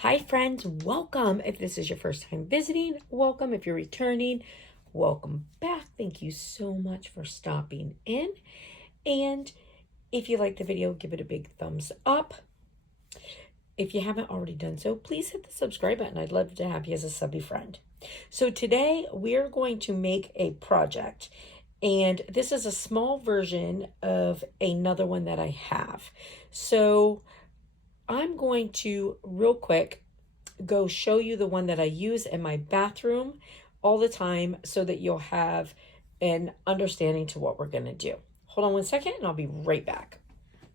Hi friends, welcome. If this is your first time visiting, welcome. If you're returning, welcome back. Thank you so much for stopping in. And if you like the video, give it a big thumbs up. If you haven't already done so, please hit the subscribe button. I'd love to have you as a subby friend. So today we're going to make a project, and this is a small version of another one that I have. So I'm going to real quick go show you the one that I use in my bathroom all the time so that you'll have an understanding to what we're going to do. Hold on one second and I'll be right back.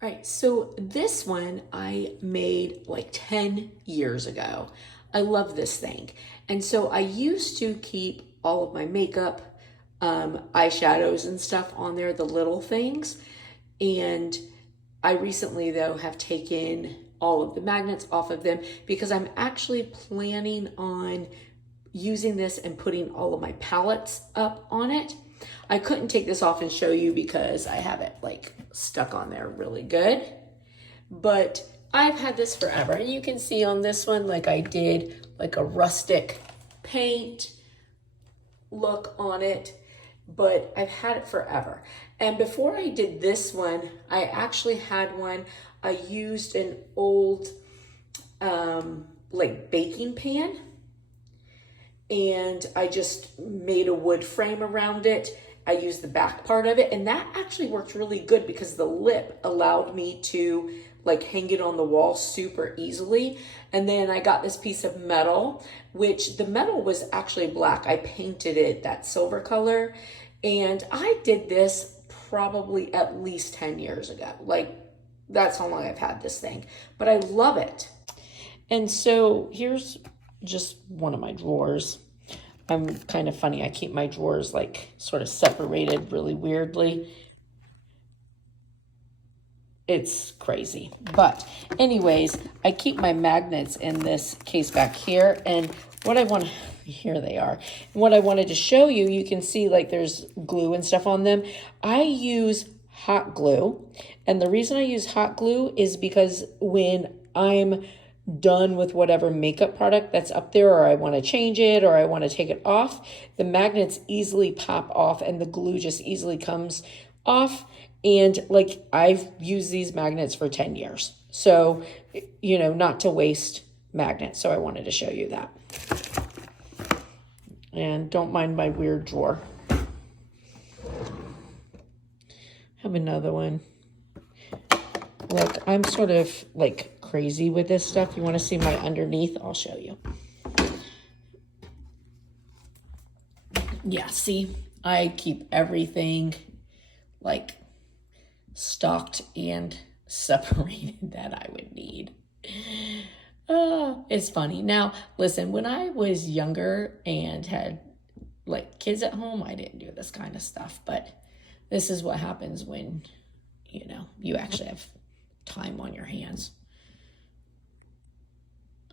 All right, so this one I made like 10 years ago. I love this thing. And so I used to keep all of my makeup, eyeshadows and stuff on there, the little things. And I recently, though, have taken all of the magnets off of them because I'm actually planning on using this and putting all of my palettes up on it. I couldn't take this off and show you because I have it like stuck on there really good, but I've had this forever. And you can see on this one, like I did like a rustic paint look on it, but I've had it forever. And before I did this one, I actually had one. I used an old like baking pan, and I just made a wood frame around it. I used the back part of it, and that actually worked really good because the lip allowed me to like hang it on the wall super easily. And then I got this piece of metal, which the metal was actually black. I painted it that silver color, and I did this probably at least 10 years ago. Like, that's how long I've had this thing, but I love it. And so here's just one of my drawers. I'm kind of funny. I keep my drawers like sort of separated really weirdly. It's crazy. But anyways, I keep my magnets in this case back here. And what I want, here they are. And what I wanted to show you, you can see like there's glue and stuff on them. I use hot glue. And the reason I use hot glue is because when I'm done with whatever makeup product that's up there, or I want to change it, or I want to take it off, the magnets easily pop off and the glue just easily comes off. And like I've used these magnets for 10 years. So, you know, not to waste magnets. So I wanted to show you that. And don't mind my weird drawer. Have another one. Look, I'm sort of like crazy with this stuff. You want to see my underneath? I'll show you. Yeah, see, I keep everything like stocked and separated that I would need. Oh, it's funny. Now, listen, when I was younger and had like kids at home, I didn't do this kind of stuff, but this is what happens when, you know, you actually have time on your hands.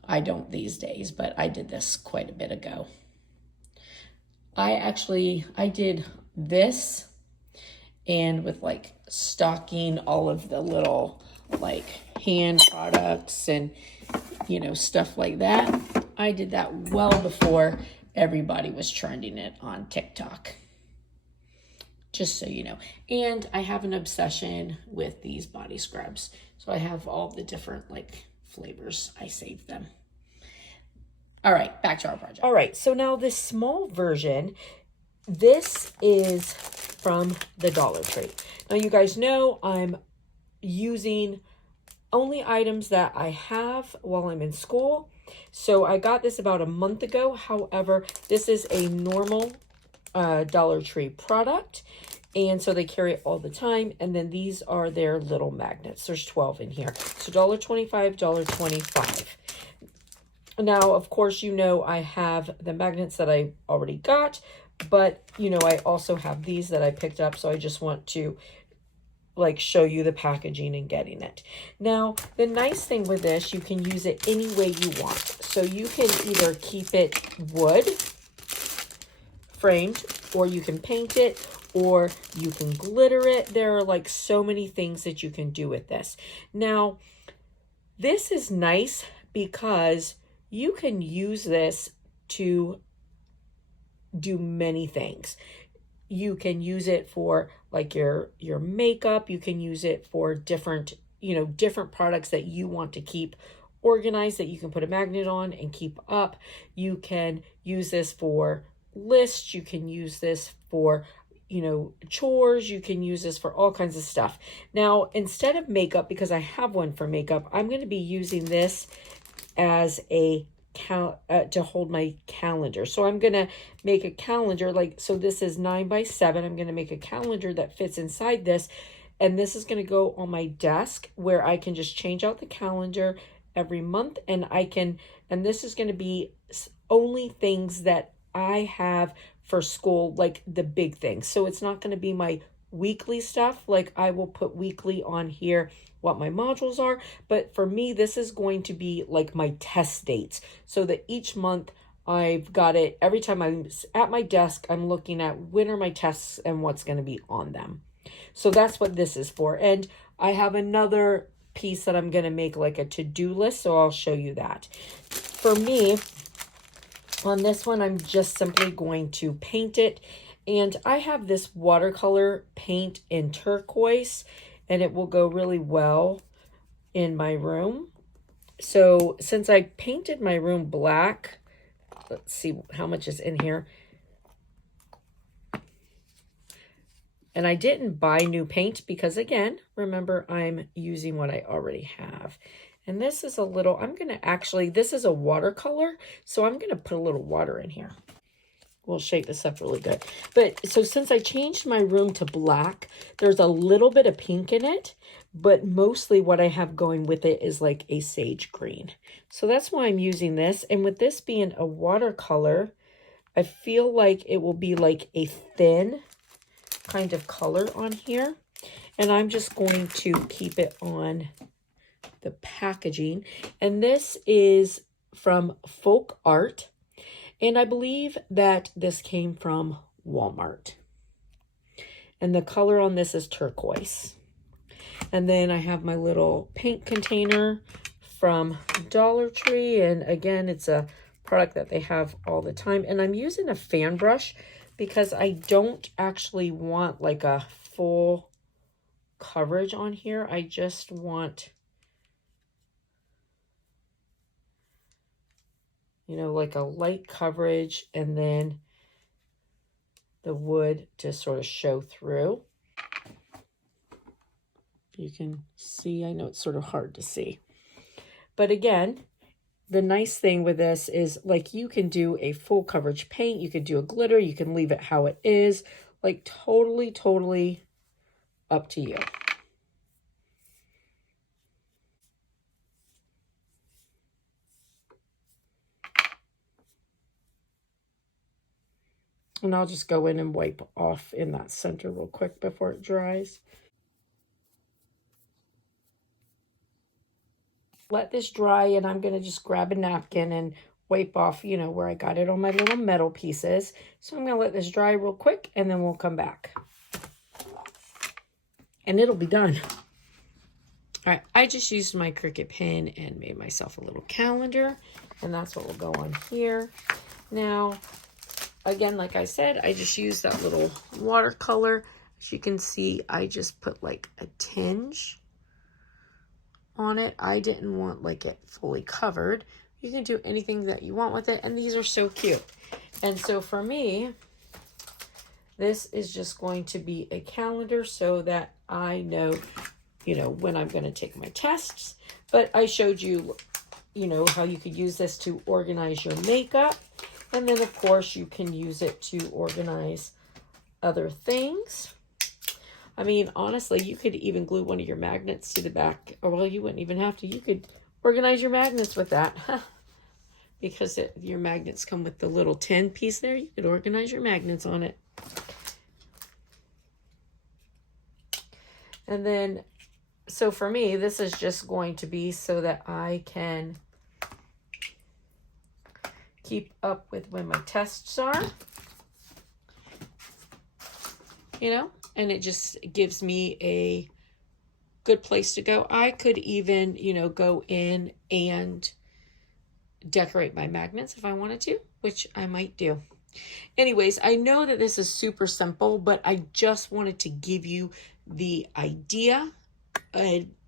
I don't these days, but I did this quite a bit ago. I did this, and with like stocking all of the little like hand products and, you know, stuff like that. I did that well before everybody was trending it on TikTok. Just so you know. And I have an obsession with these body scrubs. So I have all the different like flavors. I saved them. All right, back to our project. All right, so now this small version, this is from the Dollar Tree. Now you guys know I'm using only items that I have while I'm in school. So I got this about a month ago. However, this is a normal Dollar Tree product, and so they carry it all the time. And then these are their little magnets. There's 12 in here, so $1.25, $1.25. Now, of course, you know I have the magnets that I already got, but you know I also have these that I picked up, so I just want to like show you the packaging and getting it. Now, the nice thing with this, you can use it any way you want. So you can either keep it wood framed, or you can paint it, or you can glitter it. There are like so many things that you can do with this. Now, this is nice because you can use this to do many things. You can use it for like your makeup. You can use it for different, different products that you want to keep organized, that you can put a magnet on and keep up. You can use this for lists. You can use this for, chores. You can use this for all kinds of stuff. Now, instead of makeup, because I have one for makeup, I'm going to be using this as a to hold my calendar. So I'm going to make a calendar so this is 9 by 7. I'm going to make a calendar that fits inside this. And this is going to go on my desk where I can just change out the calendar every month. And this is going to be only things that I have for school, like the big things. So it's not going to be my weekly stuff. Like I will put weekly on here what my modules are, but for me this is going to be like my test dates, so that each month I've got it. Every time I'm at my desk, I'm looking at when are my tests and what's going to be on them. So that's what this is for. And I have another piece that I'm going to make like a to-do list, so I'll show you that. For me, on this one, I'm just simply going to paint it. And I have this watercolor paint in turquoise, and it will go really well in my room. So since I painted my room black, let's see how much is in here. And I didn't buy new paint because, again, remember, I'm using what I already have. And this is this is a watercolor, so I'm going to put a little water in here. We'll shake this up really good. But so since I changed my room to black, there's a little bit of pink in it, but mostly what I have going with it is like a sage green. So that's why I'm using this. And with this being a watercolor, I feel like it will be like a thin kind of color on here. And I'm just going to keep it on the packaging. And this is from Folk Art. And I believe that this came from Walmart. And the color on this is turquoise. And then I have my little paint container from Dollar Tree. And again, it's a product that they have all the time. And I'm using a fan brush because I don't actually want like a full coverage on here. I just want, like a light coverage, and then the wood to sort of show through. You can see, I know it's sort of hard to see. But again, the nice thing with this is like you can do a full coverage paint, you could do a glitter, you can leave it how it is, like totally up to you. And I'll just go in and wipe off in that center real quick before it dries. Let this dry, and I'm going to just grab a napkin and wipe off, where I got it on my little metal pieces. So I'm going to let this dry real quick, and then we'll come back. And it'll be done. All right, I just used my Cricut pen and made myself a little calendar, and that's what will go on here. Now, again, like I said, I just used that little watercolor. As you can see, I just put like a tinge on it. I didn't want like it fully covered. You can do anything that you want with it, and these are so cute. And so for me, this is just going to be a calendar so that I know, when I'm going to take my tests. But I showed you, how you could use this to organize your makeup. And then, of course, you can use it to organize other things. I mean, honestly, you could even glue one of your magnets to the back. Or, well, you wouldn't even have to. You could organize your magnets with that. Because your magnets come with the little tin piece there. You could organize your magnets on it. And then, so for me, this is just going to be so that I can keep up with when my tests are, and it just gives me a good place to go. I could even, go in and decorate my magnets if I wanted to, which I might do. Anyways, I know that this is super simple, but I just wanted to give you the idea,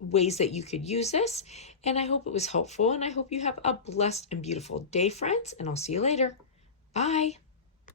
ways that you could use this. And I hope it was helpful, and I hope you have a blessed and beautiful day, friends, and I'll see you later. Bye.